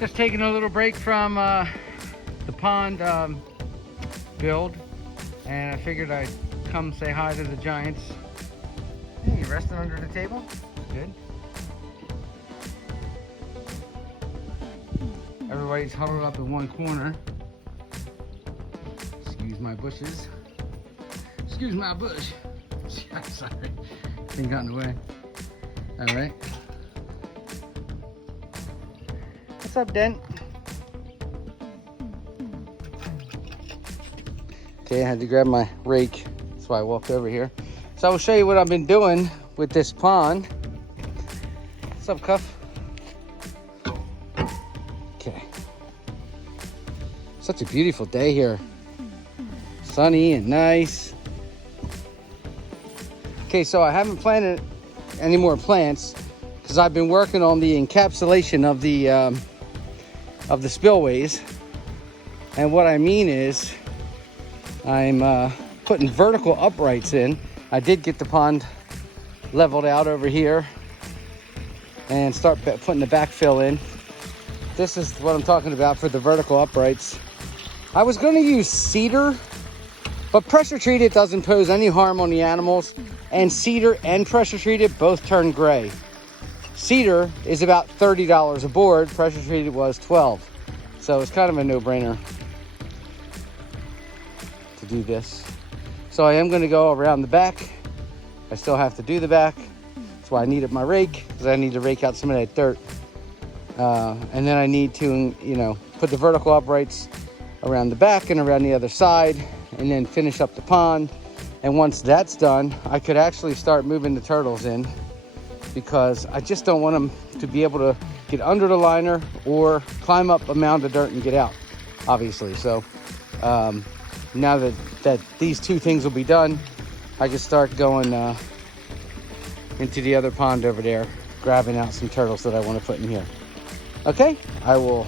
Just taking a little break from the pond build, and I figured I'd come say hi to the giants. Hey, you resting under the table? Good. Everybody's huddled up in one corner. Excuse my bushes. Excuse my bush. Sorry, thing got in the way. All right. What's up, Dent? Okay, I had to grab my rake. That's why I walked over here. So I will show you what I've been doing with this pond. What's up, Cuff? Okay. Such a beautiful day here. Sunny and nice. Okay, so I haven't planted any more plants because I've been working on the encapsulation of the spillways. And what I mean is I'm putting vertical uprights in. I did get the pond leveled out over here and start putting the backfill in. This is what I'm talking about for the vertical uprights. I was going to use cedar, but pressure treated doesn't pose any harm on the animals, and cedar and pressure treated both turn gray. Cedar is about $30 a board, pressure treated was $12. So it's kind of a no-brainer to do this. So I am going to go around the back. I still have to do the back. That's why I needed my rake, because I need to rake out some of that dirt. And then I need to, put the vertical uprights around the back and around the other side, and then finish up the pond. And once that's done, I could actually start moving the turtles in, because I just don't want them to be able to get under the liner or climb up a mound of dirt and get out, obviously. So now that these two things will be done, I can start going into the other pond over there, grabbing out some turtles that I want to put in here. Okay, I will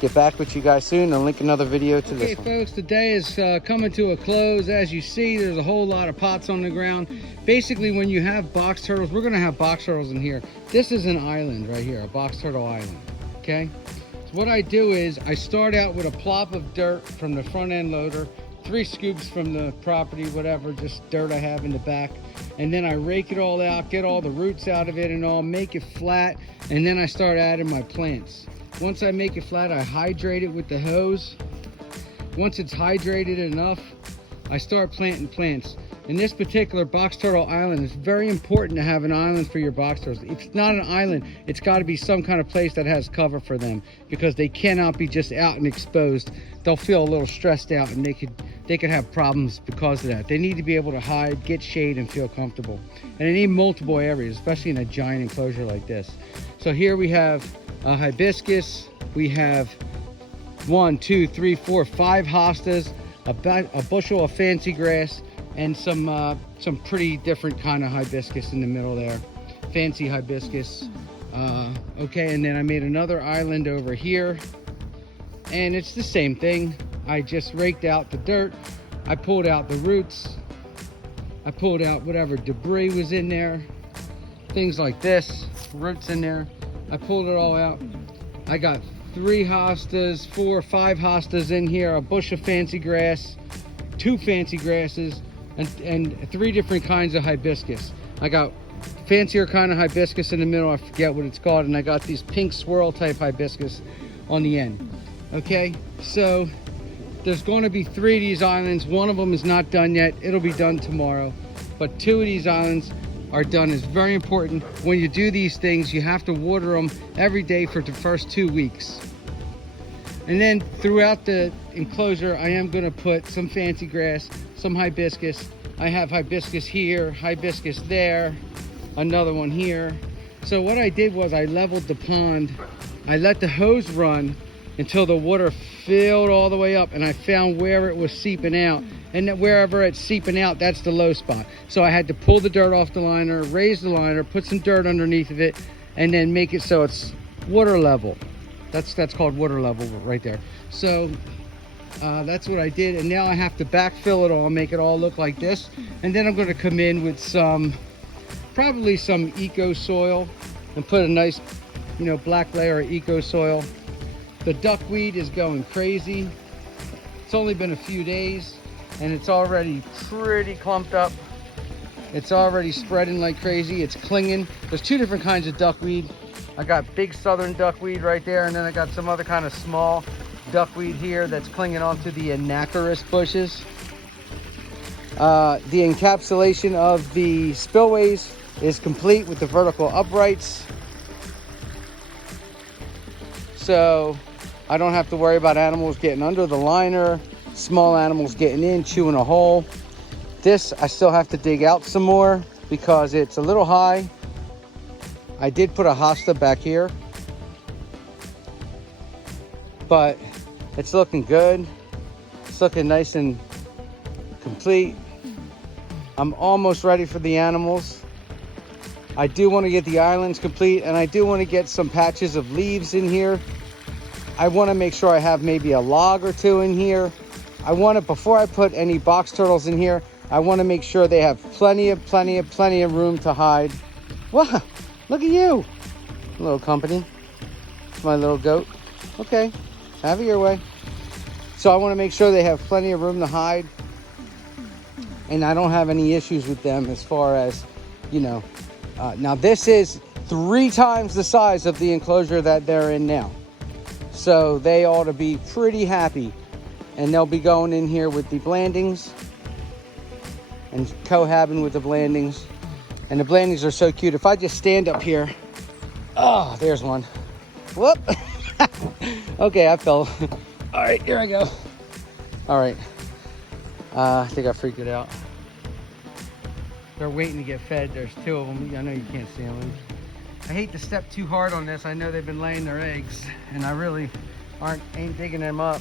get back with you guys soon and link another video to this one. Okay, folks, the day is coming to a close. As you see, there's a whole lot of pots on the ground. Basically, when you have box turtles, we're going to have box turtles in here. This is an island right here, a box turtle island. Okay, so what I do is I start out with a plop of dirt from the front end loader, 3 scoops from the property, whatever, just dirt I have in the back, and then I rake it all out, get all the roots out of it and all, make it flat, and then I start adding my plants. Once I make it flat, I hydrate it with the hose. Once it's hydrated enough, I start planting plants. In this particular box turtle island, it's very important to have an island for your box turtles. If it's not an island, it's got to be some kind of place that has cover for them, because they cannot be just out and exposed. They'll feel a little stressed out, and they could have problems because of that. They need to be able to hide, get shade, and feel comfortable. And they need multiple areas, especially in a giant enclosure like this. So here we have a hibiscus. We have 1, 2, 3, 4, 5 hostas, a bushel of fancy grass, and some pretty different kind of hibiscus in the middle there. Fancy hibiscus. Okay, and then I made another island over here, and it's the same thing. I just raked out the dirt. I pulled out the roots. I pulled out whatever debris was in there. Things like this, roots in there. I pulled it all out. I got 3 hostas, 4 or 5 hostas in here, a bush of fancy grass, 2 fancy grasses, and 3 different kinds of hibiscus. I got fancier kind of hibiscus in the middle, I forget what it's called, and I got these pink swirl type hibiscus on the end. Okay, so there's going to be 3 of these islands. One of them is not done yet. It'll be done tomorrow. But 2 of these islands are done. It's very important. When you do these things, you have to water them every day for the first 2 weeks. And then throughout the enclosure, I am going to put some fancy grass, some hibiscus. I have hibiscus here, hibiscus there, another one here. So what I did was I leveled the pond. I let the hose run until the water filled all the way up, and I found where it was seeping out. And that wherever it's seeping out, that's the low spot. So I had to pull the dirt off the liner, raise the liner, put some dirt underneath of it, and then make it so it's water level. That's called water level right there. So that's what I did, and now I have to backfill it all, make it all look like this. And then I'm going to come in with probably some eco soil, and put a nice, black layer of eco soil The duckweed is going crazy. It's only been a few days and it's already pretty clumped up. It's already spreading like crazy. It's clinging. There's two different kinds of duckweed. I got big southern duckweed right there, and then I got some other kind of small duckweed here that's clinging onto the anacarus bushes. The encapsulation of the spillways is complete with the vertical uprights. So I don't have to worry about animals getting under the liner, small animals getting in, chewing a hole. This, I still have to dig out some more because it's a little high. I did put a hosta back here, but it's looking good. It's looking nice and complete. I'm almost ready for the animals. I do want to get the islands complete, and I do want to get some patches of leaves in here. I want to make sure I have maybe a log or two in here. I want to, before I put any box turtles in here, I want to make sure they have plenty of room to hide. Wow, look at you, little company. It's my little goat. Okay, have it your way. So I want to make sure they have plenty of room to hide, and I don't have any issues with them as far as, you know, now this is 3 times the size of the enclosure that they're in now. So they ought to be pretty happy, and they'll be going in here with the Blandings and cohabbing with the Blandings. And the Blandings are so cute. If I just stand up here, oh, there's one. Whoop. Okay, I fell. All right, here I go. All right. I think I freaked it out. They're waiting to get fed. There's 2 of them. I know you can't see them. I hate to step too hard on this. I know they've been laying their eggs, and I really ain't digging them up.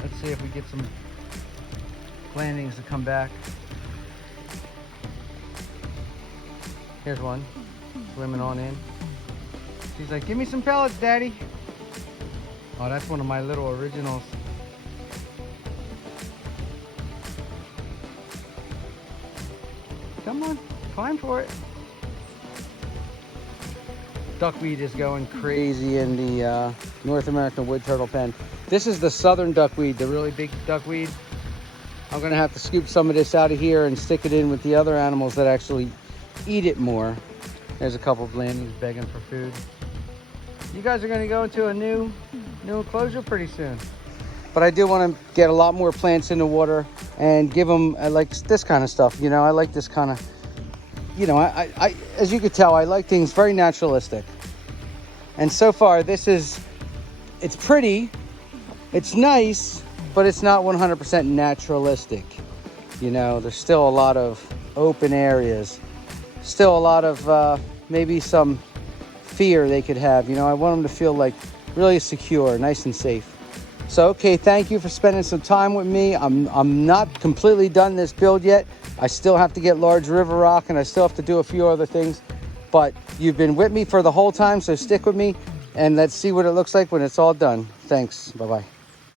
Let's see if we get some Blandings to come back. Here's one swimming on in. She's like, "Give me some pellets, Daddy." Oh, that's one of my little originals. Come on, climb for it. Duckweed is going crazy in the North American wood turtle pen. This is the southern duckweed, the really big duckweed. I'm gonna have to scoop some of this out of here and stick it in with the other animals that actually eat it more. There's a couple Blandings begging for food. You guys are gonna go into a new enclosure pretty soon. But I do want to get a lot more plants in the water and give them like this kind of stuff. You know, I like this kind of, you know, I as you could tell, I like things very naturalistic. And so far, it's pretty, it's nice, but it's not 100% naturalistic. You know, there's still a lot of open areas, still a lot of maybe some fear they could have. You know, I want them to feel like really secure, nice and safe. So, okay, thank you for spending some time with me. I'm not completely done this build yet. I still have to get large river rock, and I still have to do a few other things. But you've been with me for the whole time, so stick with me, and let's see what it looks like when it's all done. Thanks. Bye-bye.